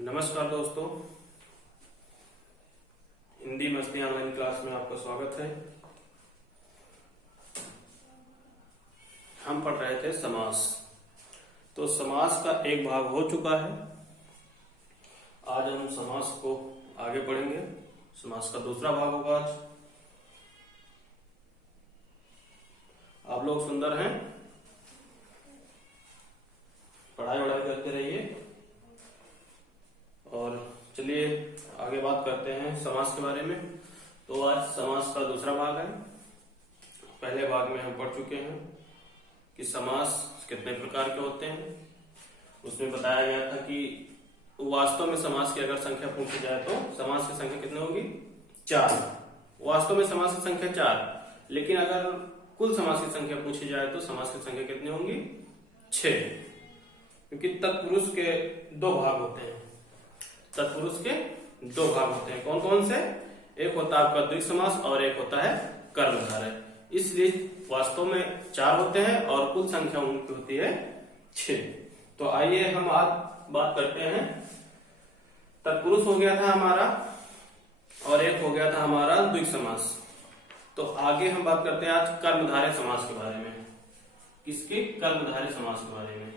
नमस्कार दोस्तों, हिंदी मस्ती ऑनलाइन क्लास में आपका स्वागत है। हम पढ़ रहे थे समास। तो समास का एक भाग हो चुका है। आज हम समास को आगे पढ़ेंगे। समास का दूसरा भाग होगा आज। आप लोग सुंदर हैं, पढ़ाई वढ़ाई करते रहिए। और चलिए आगे बात करते हैं समास के बारे में। तो आज समास का दूसरा भाग है। पहले भाग में हम पढ़ चुके हैं कि समास कितने प्रकार के होते हैं। उसमें बताया गया था कि वास्तव में समास की अगर संख्या पूछी जाए तो समास की संख्या कितनी होगी? 4। वास्तव में समास की संख्या 4, लेकिन अगर कुल समास की संख्या पूछी जाए तो समास की संख्या कितनी होंगी? 6, क्योंकि तत्पुरुष के 2 भाग होते हैं। तत्पुरुष के 2 भाग होते हैं। कौन कौन से? एक होता है आपका द्विग समास और एक होता है कर्मधारय। इसलिए वास्तव में 4 होते हैं और कुल संख्या उनकी होती है 6। तो आइए हम आज बात करते हैं। तत्पुरुष हो गया था हमारा और एक हो गया था हमारा द्विग समास। तो आगे हम बात करते हैं आज कर्मधारय समास के बारे में। किसके? कर्मधारय समास के बारे में।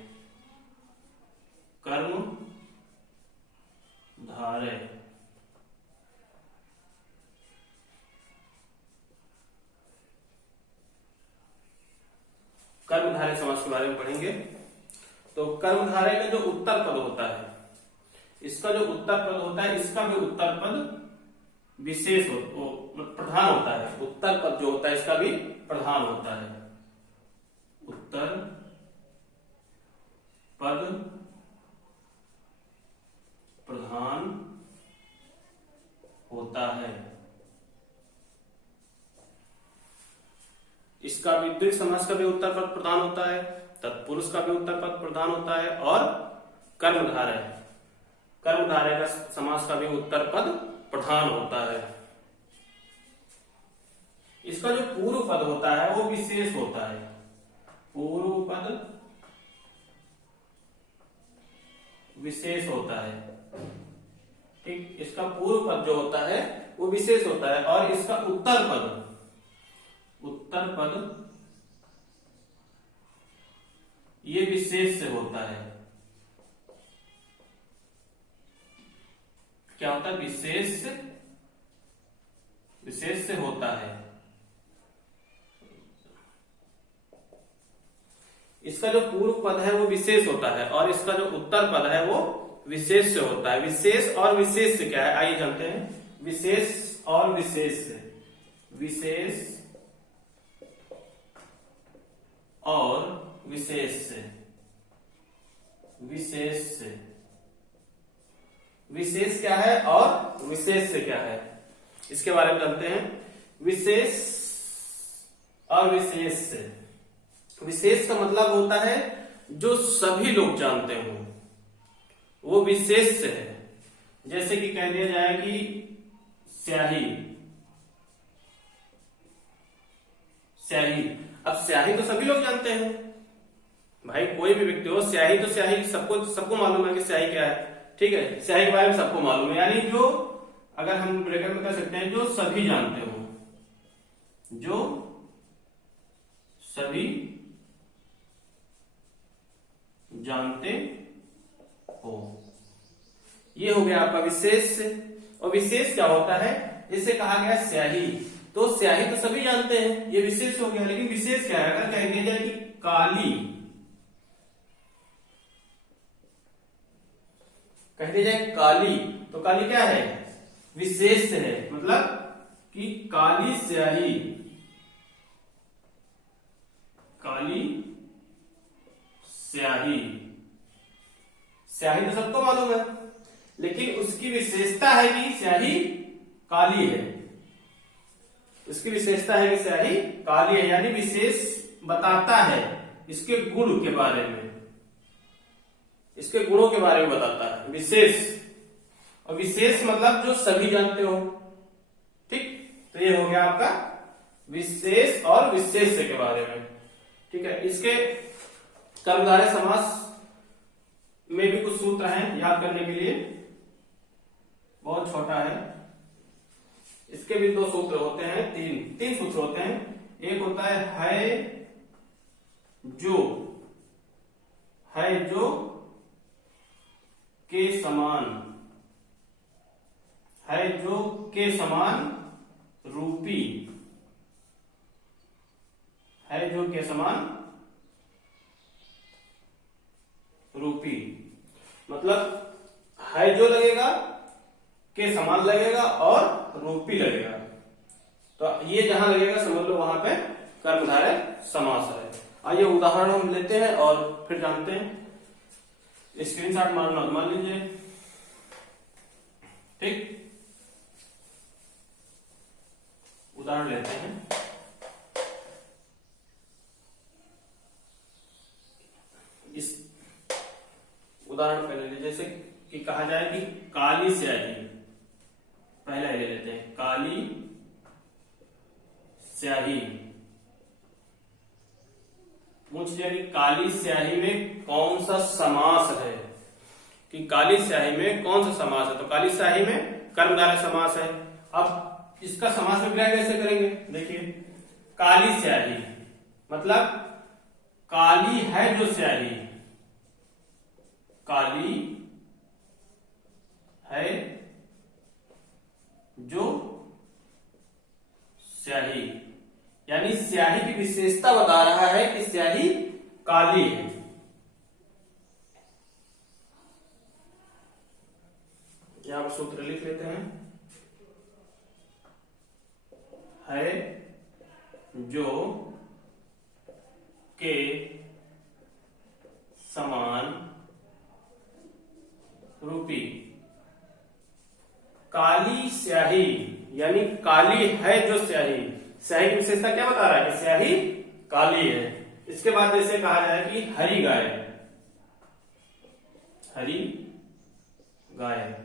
कर्मधारय कर्मधारय समास के बारे में पढ़ेंगे। तो कर्मधारय का जो उत्तर पद होता है, इसका जो उत्तर पद होता है, इसका भी उत्तर पद विशेष प्रधान होता है। उत्तर पद जो होता है इसका भी प्रधान होता है। उत्तर पद प्रधान होता है। इसका भी द्विग समास का भी उत्तर पद प्रधान होता है, तत्पुरुष का भी उत्तर पद प्रधान होता है और कर्मधारय का समास का भी उत्तर पद प्रधान होता है। इसका जो पूर्व पद होता है वो विशेष होता है। पूर्व पद विशेष होता है। ठीक, इसका पूर्व पद जो होता है वो विशेष होता है और इसका उत्तर पद ये विशेष से होता है। क्या होता है? विशेष से होता है। इसका जो पूर्व पद है वो विशेष होता है और इसका जो उत्तर पद है वो विशेष से होता है। विशेष और विशेष से क्या है आइए जानते हैं। विशेष और विशेष से, विशेष और विशेष से, विशेष से, विशेष क्या है और विशेष से क्या है, इसके बारे में जानते हैं। विशेष और विशेष से, विशेष का मतलब होता है जो सभी लोग जानते हो, वो विशेष से है। जैसे कि कह दिया जाए कि स्याही, स्याही। अब स्याही तो सभी लोग जानते हैं भाई, कोई भी व्यक्ति हो, स्याही तो स्याही सबको मालूम है कि स्याही क्या है। ठीक है, स्याही के बारे में सबको मालूम है। यानी जो, अगर हम ब्रैकेट में कह सकते हैं, जो सभी जानते हो, जो सभी जानते हो, ये हो गया आपका विशेष। और विशेष क्या होता है? इसे कहा गया स्याही। तो स्याही तो सभी जानते हैं, ये विशेष हो गया। लेकिन विशेष क्या है? अगर कह दिया जाए कि काली, कह दिया जाए काली, तो काली क्या है? विशेष है। मतलब कि काली स्याही, काली स्याही। स्याही तो सबको मालूम है, लेकिन उसकी विशेषता है कि स्याही काली है। इसकी विशेषता है कि स्याही काली है, यानी विशेष बताता है इसके गुण के बारे में, इसके गुणों के बारे में बताता है विशेष। और विशेष मतलब जो सभी जानते हो। ठीक, तो ये हो गया आपका विशेष और विशेष के बारे में। ठीक है, इसके कर्मधारय समास में भी कुछ सूत्र हैं याद करने के लिए। बहुत छोटा है। इसके भी दो सूत्र होते हैं, तीन सूत्र होते हैं। एक होता है जो के समान, है जो के समान रूपी, है जो के समान रूपी, मतलब है जो लगेगा, के समान लगेगा और रूपी लगेगा। तो ये जहां लगेगा समझ लो वहां पे कर्मधारय समास है। आइए उदाहरण हम लेते हैं और फिर जानते हैं। स्क्रीनशॉट मारना मान लीजिए, ठीक। उदाहरण लेते हैं। इस उदाहरण पहले लीजिए, जैसे कि कहा जाए कि काली स्याही, पहला ले लेते हैं, काली स्याही। पूछ लिया कि काली स्याही में कौन सा समास है, कि काली स्याही में कौन सा समास है। तो काली स्याही में कर्मधारय समास है। अब इसका समास विग्रह कैसे करेंगे, देखिए काली स्याही मतलब काली है जो स्याही, काली है जो स्याही, यानी स्याही की विशेषता बता रहा है कि स्याही काली है। यहां पर सूत्र लिख लेते हैं, है जो के समान रूपी। काली स्याही यानी काली है जो स्याही, स्याही की विशेषता क्या बता रहा है कि स्याही काली है। इसके बाद जैसे कहा जाए कि हरी गाय, हरी गाय,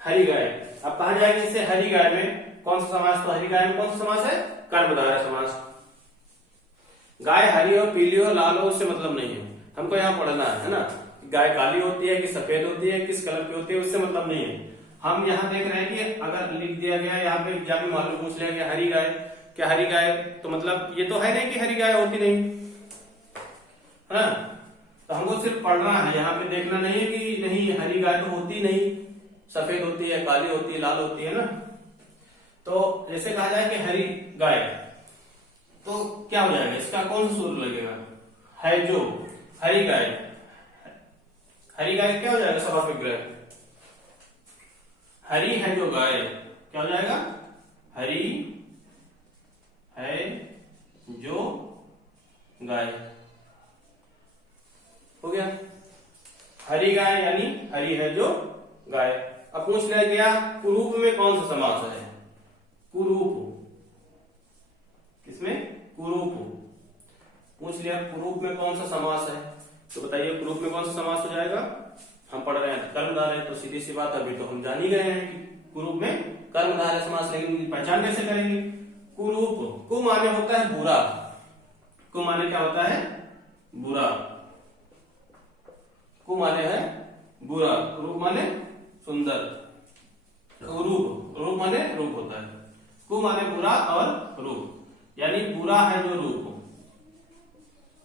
हरी गाय। अब कहा जाए कि इसे हरी गाय में कौन सा समास, तो हरी गाय में कौन सा समास है, कर्मधारय समास। गाय हरी हो, पीली हो, लाल हो, उससे मतलब नहीं है, हमको यहाँ पढ़ना है ना। गाय काली होती है कि सफेद होती है, किस कलर की होती है, उससे मतलब नहीं है। हम यहाँ देख रहे हैं कि अगर लिख दिया गया यहाँ पे एग्जाम में मालूम पूछ लिया गया हरी गाय, क्या हरी गाय, तो मतलब ये तो है नहीं कि हरी गाय होती नहीं है ना। तो हमको सिर्फ पढ़ना है, यहाँ पे देखना नहीं है कि नहीं हरी गाय तो होती नहीं, सफेद होती है, काली होती है, लाल होती है ना। तो जैसे कहा जाए कि हरी गाय, तो क्या हो जाएगा, इसका कौन सा सूत्र लगेगा, है जो, हरी गाय, हरी गाय क्या हो जाएगा समास विग्रह, हरी है जो गाय, क्या हो जाएगा, हरी है जो गाय, हो गया। हरी गाय यानी हरी है जो गाय। अब पूछ लिया गया कुरूप में कौन सा समास है, कुरूप, किसमें, कुरूप। पूछ लिया कुरूप में कौन सा समास है, तो बताइए कुरूप में कौन सा समास हो जाएगा। हम पढ़ रहे हैं कर्मधारय, तो सीधी सी बात अभी तो हम जान ही गए हैं कि कुरूप में कर्मधारय समास, लेकिन उनकी पहचान कैसे करेंगे। कुरूप, कु माने होता है बुरा, कु माने क्या होता है, बुरा, कु माने है बुरा, रूप माने सुंदर, रूप, रूप माने रूप होता है, कु माने बुरा और रूप, यानी बुरा है जो रूप,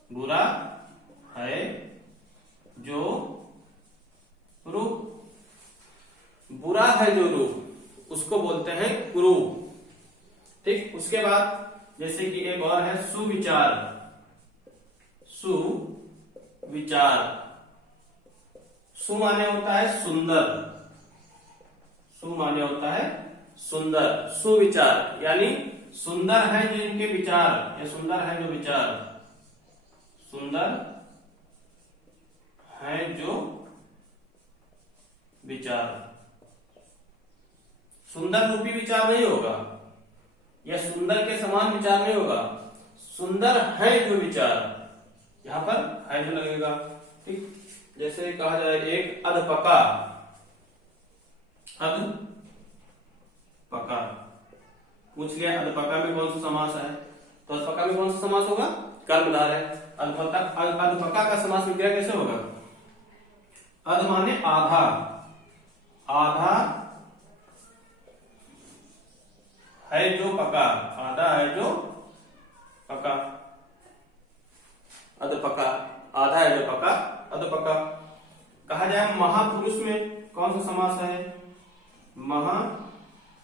बुरा है जो रूप, बुरा है जो रूप, उसको बोलते हैं कुरूप, ठीक। उसके बाद जैसे कि एक और है सुविचार, सुविचार, सु माने होता है सुंदर, सु माने होता है सुंदर, सुविचार यानी सुंदर है जो इनके विचार, या सुंदर है जो विचार, सुंदर है जो विचार। सुंदर रूपी विचार नहीं होगा, या सुंदर के समान विचार नहीं होगा, सुंदर है जो विचार, यहां पर है जो लगेगा, ठीक। जैसे कहा जाए एक अधपका, अधपका, पूछ लिया अधपका में कौन सा समास है, तो अधपका में कौन सा समास होगा, कर्मधारय। अधपका का समास विग्रह कैसे होगा, अध माने आधा, आधा है जो पका, आधा है जो पका, अध पका, आधा है जो पका, अध पका। कहा जाए महापुरुष में कौन सा समास है? महापुरुष।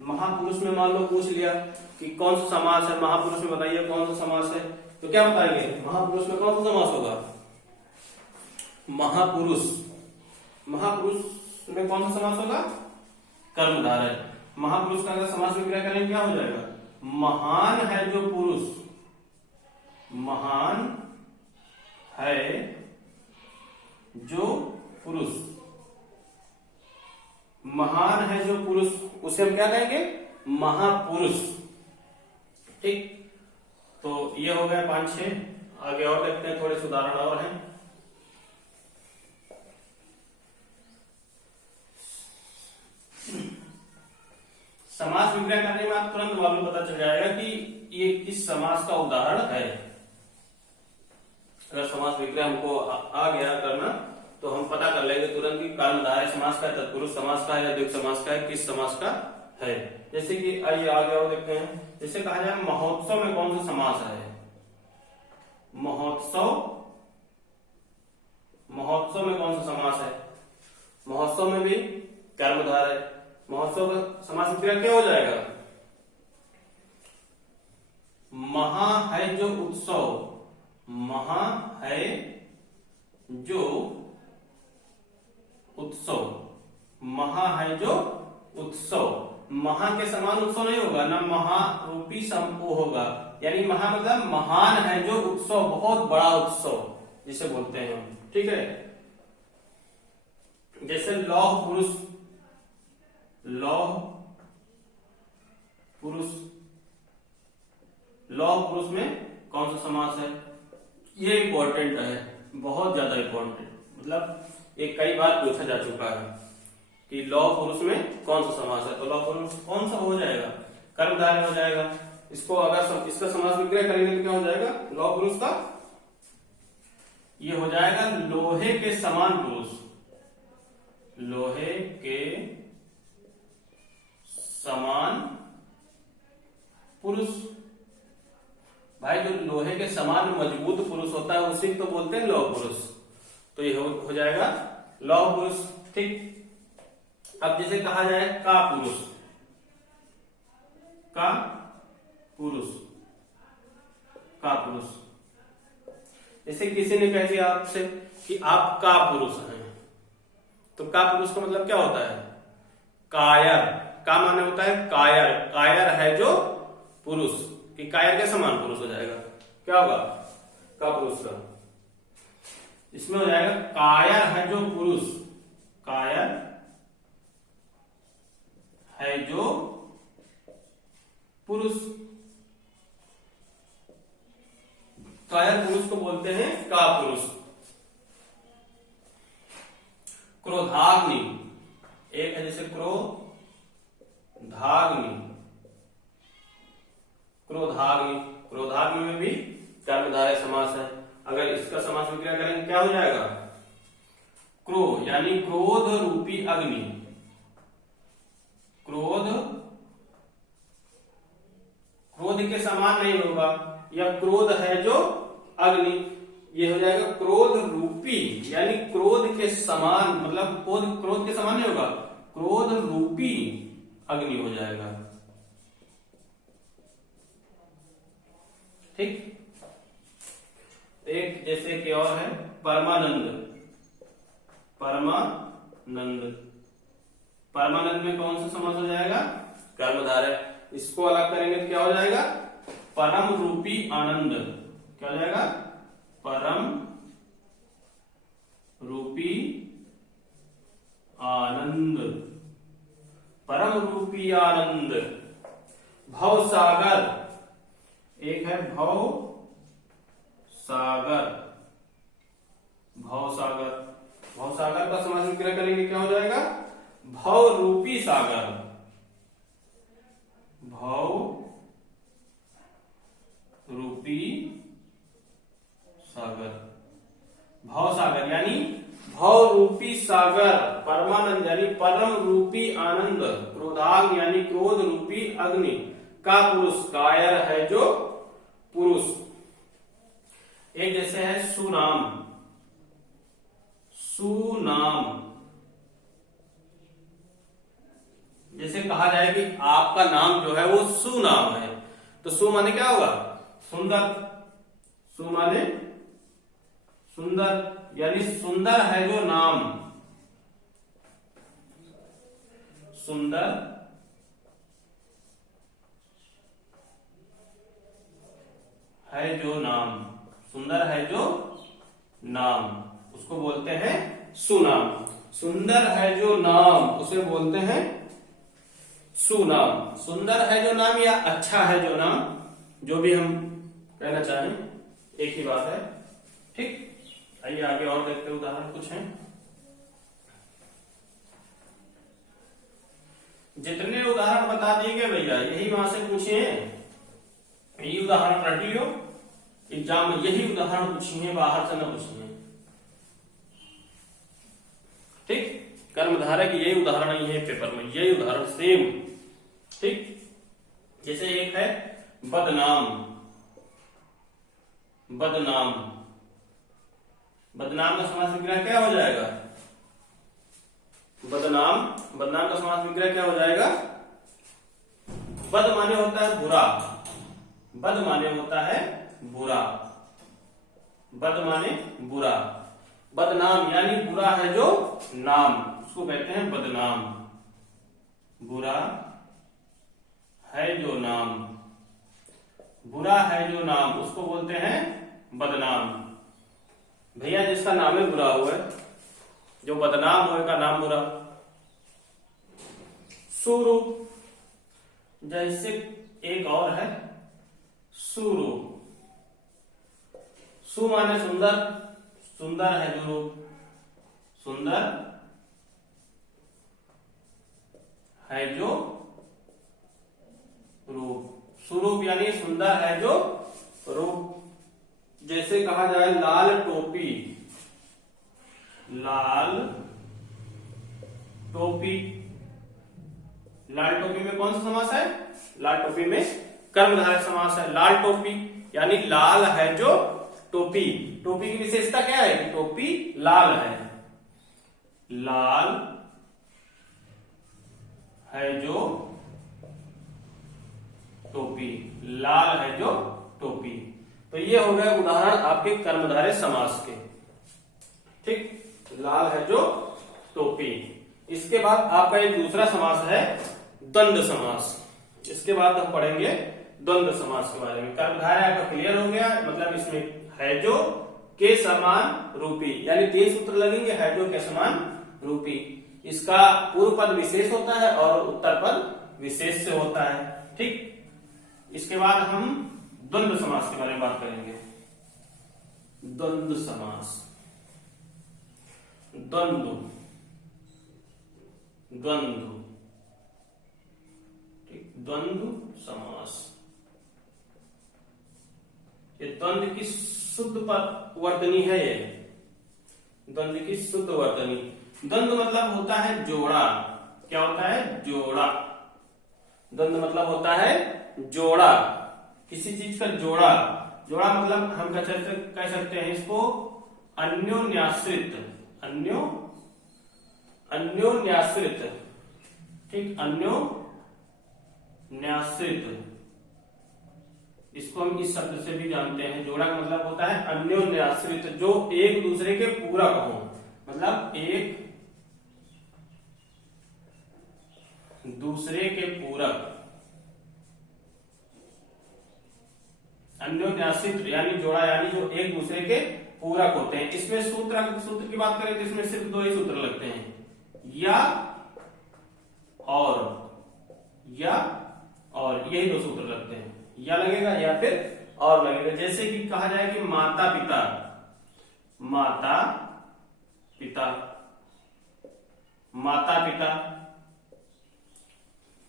महापुरुष में मान लो पूछ लिया कि कौन सा समास है महापुरुष में, बताइए कौन सा समास है, तो क्या बताएंगे? महापुरुष में कौन सा समास होगा? महापुरुष, महापुरुष में कौन सा समास होगा? कर्मधारय। महापुरुष का अगर समास विग्रह करेंगे क्या हो जाएगा? महान है जो पुरुष, महान है जो पुरुष, महान है जो पुरुष, उसे हम क्या कहेंगे? महापुरुष। ठीक, तो ये हो गए 5-6। आगे और देखते हैं, थोड़े उदाहरण और हैं। समास विग्रह करने में आप तुरंत मालूम पता चल जाएगा कि ये किस समास का उदाहरण है। अगर समास विग्रह हमको आ गया करना तो हम पता कर लेंगे तुरंत कि कर्मधारय समास का है, तत्पुरुष समास का है या द्विगु समास का है, किस समास का है। जैसे कि आइए आगे और देखते हैं। जैसे कहा जाए महोत्सव में कौन सा समास है? महोत्सव, महोत्सव में कौन सा समास है? महोत्सव में भी कर्मधारय। महोत्सव का समास विग्रह क्या हो जाएगा? महा है जो उत्सव, महा है जो उत्सव, महा है जो उत्सव। महा के समान उत्सव नहीं होगा ना, महारूपी वो होगा, यानी महा मतलब महान है जो उत्सव, बहुत बड़ा उत्सव जिसे बोलते हैं हम। ठीक है, जैसे लौह पुरुष, लौह पुरुष, लौह पुरुष में कौन सा समास है? ये इंपॉर्टेंट है, बहुत ज्यादा इंपॉर्टेंट, मतलब ये कई बार पूछा जा चुका है कि लौह पुरुष में कौन सा समास है। तो लौह पुरुष कौन सा हो जाएगा? कर्मधारय हो जाएगा। इसको अगर इसका समास विग्रह करेंगे तो क्या हो जाएगा? लौह पुरुष का ये हो जाएगा लोहे के समान पुरुष, लोहे के समान पुरुष। भाई जो लोहे के समान मजबूत पुरुष होता है उसी को तो बोलते हैं लौह पुरुष। तो ये हो जाएगा लौह पुरुष। ठीक, अब जैसे कहा जाए का पुरुष, का पुरुष, का पुरुष। जैसे किसी ने कह दिया आपसे कि आप का पुरुष हैं, तो का पुरुष का मतलब क्या होता है? कायर। का माने होता है कायर, कायर है जो पुरुष, कि कायर के समान पुरुष हो जाएगा। क्या होगा का पुरुष का? इसमें हो जाएगा कायर है जो पुरुष, कायर है जो पुरुष। कायर पुरुष को बोलते हैं का पुरुष। क्रोधाग्नि, एक है जैसे क्रोधाग्नि, क्रोधाग्नि, क्रोधाग्नि में भी कर्मधारय समास है। अगर इसका समास विग्रह करेंगे क्या हो जाएगा? क्रो यानी क्रोध रूपी अग्नि, क्रोध, क्रोध के समान नहीं होगा, या क्रोध है जो अग्नि, ये हो जाएगा क्रोध रूपी, यानी क्रोध के समान, मतलब क्रोध के समान नहीं होगा, क्रोध रूपी अग्नि हो जाएगा। ठीक, एक जैसे कि और है परमानंद, परमानंद, परमानंद में कौन सा समास हो जाएगा? कर्मधारय। इसको अलग करेंगे तो क्या हो जाएगा? परम रूपी आनंद। क्या हो जाएगा? परम रूपी आनंद, परम रूपी आनंद। भव सागर, एक है भव सागर, भव सागर, भव सागर का समास विग्रह करेंगे क्या हो जाएगा? भव रूपी सागर, भव रूपी सागर। रूपी आनंद, क्रोधाग्नि यानी क्रोध रूपी अग्नि का पुरुष, कायर है जो पुरुष। एक जैसे है सुनाम, सुनाम, जैसे कहा जाए कि आपका नाम जो है वो सुनाम है, तो सु माने क्या होगा? सुंदर। सु माने सुंदर, यानी सुंदर है जो नाम, सुंदर है जो नाम, सुंदर है जो नाम, उसको बोलते हैं सुनाम। सुंदर है जो नाम उसे बोलते हैं सुनाम। सुंदर है जो नाम या अच्छा है जो नाम, जो भी हम कहना चाहें, एक ही बात है। ठीक, आइए आगे और देखते हैं, उदाहरण कुछ हैं। जितने उदाहरण बता दिए गए भैया यही वहां से पूछे हैं, यही उदाहरण रट लियो, एग्जाम में यही उदाहरण पूछिए, बाहर से न पूछिए। ठीक, कर्मधारय की यही उदाहरण ही है पेपर में, यही उदाहरण सेम। ठीक, जैसे एक है बदनाम, बदनाम, बदनाम का समास विग्रह क्या हो जाएगा? बदनाम, बदनाम का समास विग्रह क्या हो जाएगा? बद माने होता है बुरा, बद माने होता है बुरा, बद माने बुरा, बदनाम यानी बुरा है जो नाम, उसको कहते हैं बदनाम। बुरा है जो नाम, बुरा है जो नाम उसको बोलते हैं बदनाम। भैया जिसका नाम है बुरा हुआ, जो बदनाम हुए का नाम बुरा। सुरूप, जैसे एक और है सुरूप, सु माने सुंदर, सुंदर है जो रूप, सुंदर है जो रूप, सुरूप यानी सुंदर है जो रूप। जैसे कहा जाए लाल टोपी, लाल टोपी, लाल टोपी में कौन सा समास है? लाल टोपी में कर्मधारय समास है। लाल टोपी यानी लाल है जो टोपी, टोपी की विशेषता क्या है कि टोपी लाल है, लाल है जो टोपी, लाल है जो टोपी। तो ये हो गए उदाहरण आपके कर्मधारय समास के। ठीक, लाल है जो टोपी। इसके बाद आपका एक दूसरा समास है द्वंद्व समास। इसके बाद हम पढ़ेंगे द्वंद्व समास के बारे में। कर्मधारय आपका क्लियर हो गया, मतलब इसमें है जो के समान रूपी, यानी 3 सूत्र लगेंगे, है जो के समान रूपी। इसका पूर्व पद विशेष होता है और उत्तर पद विशेष से होता है। ठीक, इसके बाद हम द्वंद्व समास के बारे में बात करेंगे। द्वंद्व समास, द्वंद्व, द्वंद्व, ठीक, द्वंद्व समास। ये द्वंद्व की शुद्ध वर्तनी है, ये द्वंद्व की शुद्ध वर्तनी। द्वंद्व मतलब होता है जोड़ा। क्या होता है? जोड़ा। द्वंद्व मतलब होता है जोड़ा, किसी चीज का जोड़ा। जोड़ा मतलब हम कह सकते हैं इसको अन्योन्याश्रित, अन्योन्याश्रित। ठीक, अन्योन्याश्रित, इसको हम इस शब्द से भी जानते हैं। जोड़ा का मतलब होता है अन्योन्याश्रित, जो एक दूसरे के पूरक हो, मतलब एक दूसरे के पूरक। अन्योन्याश्रित यानी जोड़ा, यानी जो एक दूसरे के पूरक होते हैं। इसमें सूत्र की बात करें तो इसमें सिर्फ 2 ही सूत्र लगते हैं, या और, या और, यही 2 सूत्र लगते हैं। या लगेगा या फिर और लगेगा। जैसे कि कहा जाए कि माता पिता, माता पिता, माता पिता,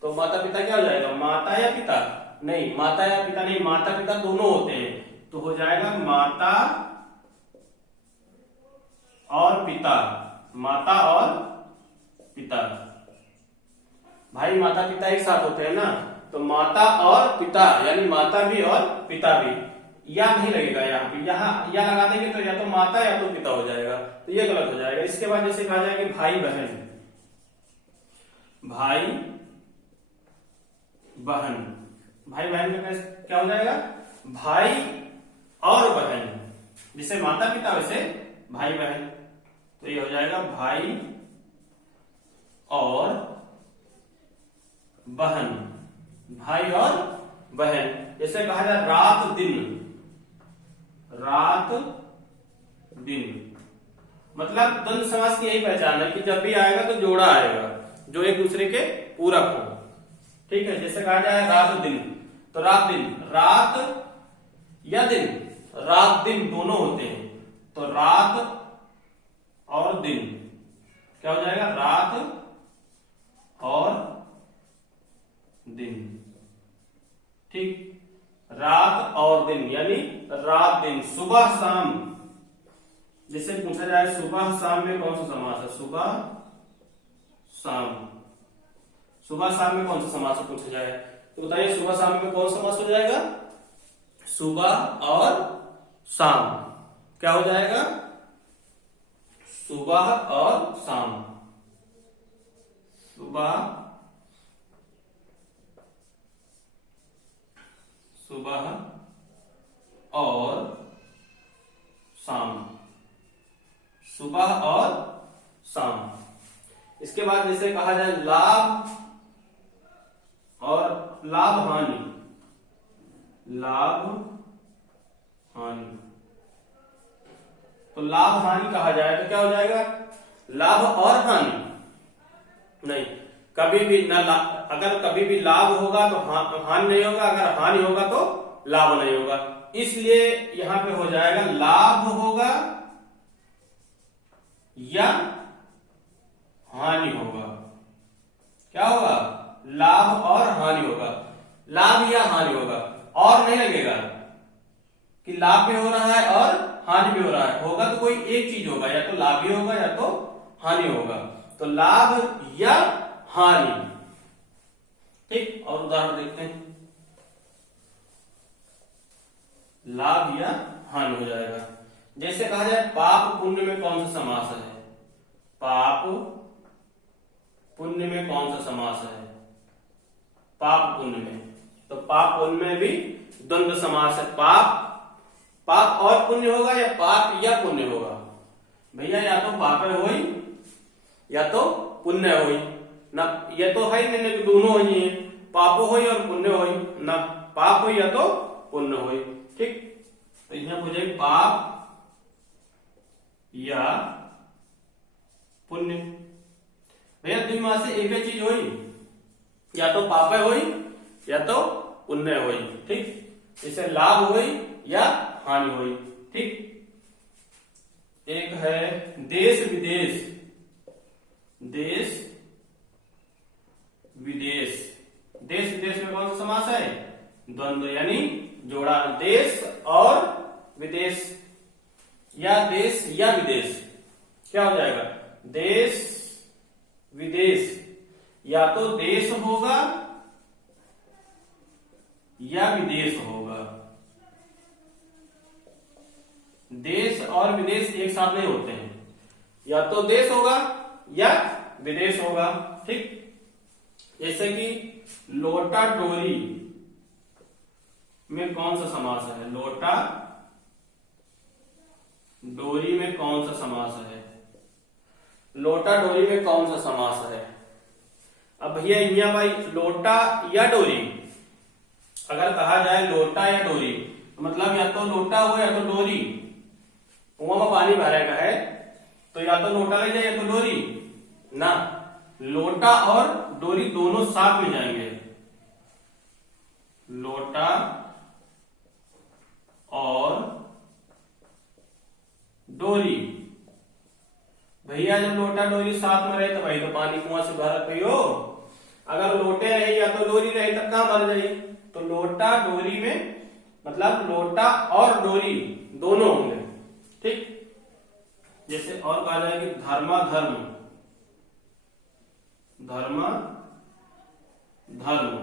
तो माता पिता क्या हो जाएगा? माता या पिता? नहीं, माता या पिता नहीं, माता पिता दोनों होते हैं, तो हो जाएगा माता और पिता, माता और पिता। भाई माता पिता एक साथ होते हैं ना, तो माता और पिता यानी माता भी और पिता भी, या नहीं लगेगा यहाँ पे, यहाँ या लगा देंगे तो या तो माता या तो पिता हो जाएगा, तो ये गलत हो जाएगा। इसके बाद जैसे कहा जाएगा भाई बहन, भाई बहन, भाई बहन का क्या हो जाएगा, भाई और बहन, जैसे माता पिता वैसे भाई बहन, तो ये हो जाएगा भाई और बहन, भाई और बहन। जैसे कहा जाए रात दिन, रात दिन, मतलब द्वंद्व समास की यही पहचान है कि जब भी आएगा तो जोड़ा आएगा जो एक दूसरे के पूरक हो। ठीक है, जैसे कहा जाए रात दिन, तो रात दिन, रात या दिन, रात दिन दोनों होते हैं, तो रात और दिन क्या हो जाएगा, रात और दिन। ठीक, रात और दिन यानी रात दिन, सुबह शाम, जिससे पूछा जाए सुबह शाम में कौन सा समास है, सुबह शाम, सुबह शाम में कौन सा समास है पूछा जाए तो बताइए सुबह शाम में कौन सा समास हो जाएगा, सुबह और शाम क्या हो जाएगा, सुबह और शाम, सुबह सुबह और शाम, सुबह और शाम। इसके बाद जैसे कहा जाए लाभ और लाभ हानि, लाभ हानि, तो लाभ हानि कहा जाए तो क्या हो जाएगा, लाभ और हानि नहीं, कभी भी ना अगर कभी भी लाभ होगा तो हानि नहीं होगा, अगर हानि होगा तो लाभ नहीं होगा, इसलिए यहां पे हो जाएगा लाभ होगा या हानि होगा, क्या होगा, लाभ और हानि होगा, लाभ या हानि होगा, और नहीं लगेगा कि लाभ भी हो रहा है और हानि भी हो रहा है, होगा तो कोई एक चीज होगा, या तो लाभ भी होगा या तो हानि होगा, तो लाभ या हानि। ठीक, और उदाहरण देखते हैं, लाभ या हानि हो जाएगा। जैसे कहा जाए पाप पुण्य में कौन सा समास है, पाप पुण्य में कौन सा समास है, पाप पुण्य में, तो पाप पुण्य में भी द्वंद्व समास है, पाप पाप और पुण्य होगा या पाप या पुण्य होगा, भैया या तो पाप होई या तो पुण्य होई ना, ये तो है नहीं, दोनों ही है, पाप होई और पुण्य होई ना, पाप होई या तो पुण्य होई। ठीक, तो यहां हो जाए पाप या पुण्य, भैया द्विमा से एक ही चीज होई, या तो पाप होई या तो पुण्य होई। ठीक, जैसे लाभ होई या हानि हुई। ठीक, एक है देश विदेश, देश विदेश, देश विदेश में कौन सा समास है, द्वंद्व यानी जोड़ा, देश और विदेश या देश या विदेश क्या हो जाएगा, देश विदेश, या तो देश होगा या विदेश होगा, देश और विदेश एक साथ नहीं होते हैं, या तो देश होगा या विदेश होगा। ठीक, जैसे कि लोटा डोरी में कौन सा समास है, लोटा डोरी में कौन सा समास है, लोटा डोरी में कौन सा समास है। अब भैया यहाँ भाई लोटा या डोरी, अगर कहा जाए लोटा या डोरी तो मतलब या तो लोटा हो या तो डोरी, कुआं में पानी भरेगा है तो या तो लोटा ले जाए या तो डोरी ना, लोटा और डोरी दोनों साथ में जाएंगे, लोटा और डोरी। भैया जब लोटा डोरी साथ में रहे तो भाई तो पानी कुआं से भर पियो, अगर लोटे रहे या तो डोरी रहे तब कहां भर जाए, तो लोटा डोरी में मतलब लोटा और डोरी दोनों होंगे। ठीक, जैसे और कहा जाए कि धर्मा धर्म, धर्मा धर्म।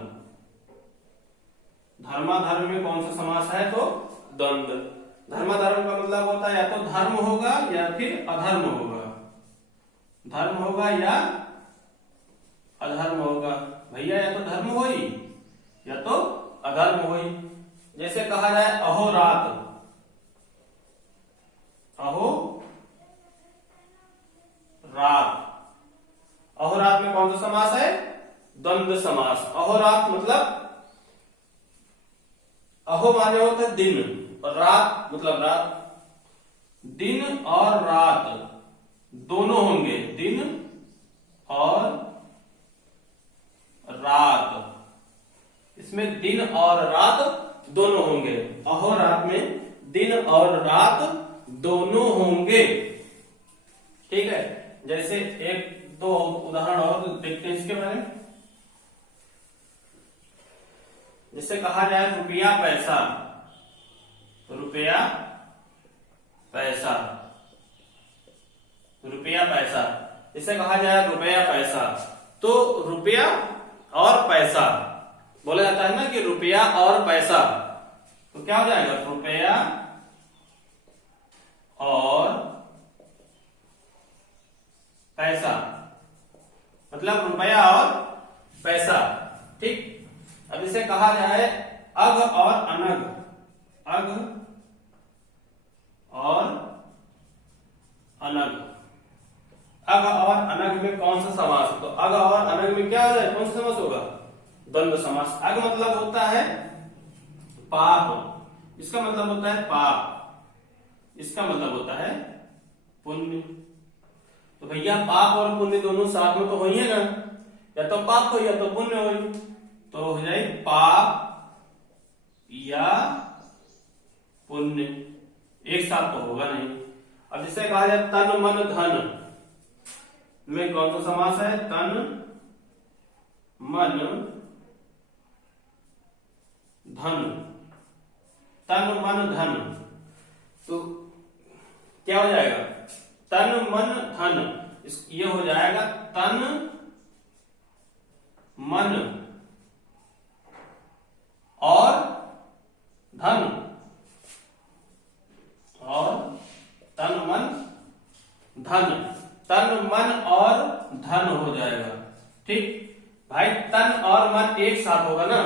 धर्माधर्म में कौन सा समास है? तो द्वंद्व। धर्माधर्म का मतलब होता है या तो धर्म होगा या फिर अधर्म होगा। धर्म होगा या अधर्म होगा। भैया या तो धर्म हो ही या तो अधर्म हो ही। जैसे कहा जाए अहोरात। अहो रात। अहोरात में कौन सा समास है? द्वंद्व समास। अहोरात मतलब अहो माने होता है दिन और रात मतलब रात। दिन और रात दोनों होंगे, दिन और रात। इसमें दिन और रात दोनों होंगे। अहोरात में दिन और रात दोनों होंगे। ठीक है, जैसे एक दो उदाहरण और देखते हैं इसके बारे में। जिससे कहा जाए रुपया पैसा। रुपया पैसा। रुपया पैसा। जिसे कहा जाए रुपया पैसा, तो रुपया और पैसा बोला जाता है ना कि रुपया और पैसा, तो क्या हो जाएगा? रुपया और पैसा मतलब रुपया और पैसा। ठीक। अब इसे कहा जाए अग और अनग। अग और अनग। अग और अनग में कौन सा समास? तो अग और अनग में क्या हो जाए? कौन सा समास होगा? द्वंद्व समास। अग मतलब होता है पाप। इसका मतलब होता है पाप। इसका मतलब होता है पुण्य। तो भैया पाप और पुण्य दोनों साथ में तो हो ही है ना, या तो पाप हो या तो पुण्य हो। तो हो जाए पाप या पुण्य, एक साथ तो होगा नहीं। अब जिसे कहा जाए तन मन धन में कौन सा समास है? तन मन धन। तन मन धन तो क्या हो जाएगा? तन मन धन। ये हो जाएगा तन मन और धन। और तन मन धन। तन मन और धन हो जाएगा। ठीक भाई, तन और मन एक साथ होगा ना।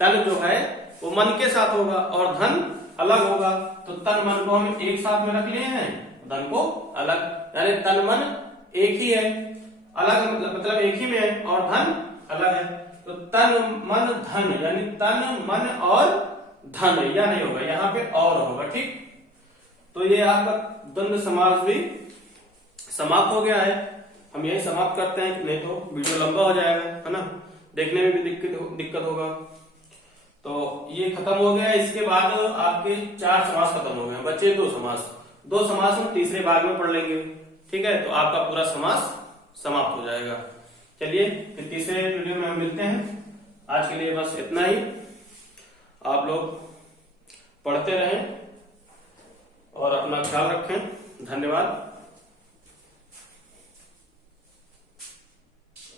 तन जो है वो मन के साथ होगा और धन अलग होगा। तो तन मन को हम एक साथ में रख लिए हैं, धन को अलग, यानी तन मन एक ही है, अलग मतलब एक ही में है और धन अलग है। तो तन मन धन यानी तन मन और धन, या नहीं होगा, यहाँ पे और होगा। ठीक, तो ये आपका द्वंद्व समास भी समाप्त हो गया है। हम यही समाप्त करते हैं, नहीं तो वीडियो लंबा हो जाएगा, है ना, देखने में भी दिक्कत होगा। तो ये खत्म हो गया। इसके बाद आपके 4 समास खत्म हो गए, बचे 2 समास। 2 समास हम तीसरे भाग में पढ़ लेंगे। ठीक है, तो आपका पूरा समास समाप्त हो जाएगा। चलिए फिर तीसरे वीडियो में हम मिलते हैं। आज के लिए बस इतना ही। आप लोग पढ़ते रहें और अपना ख्याल रखें। धन्यवाद।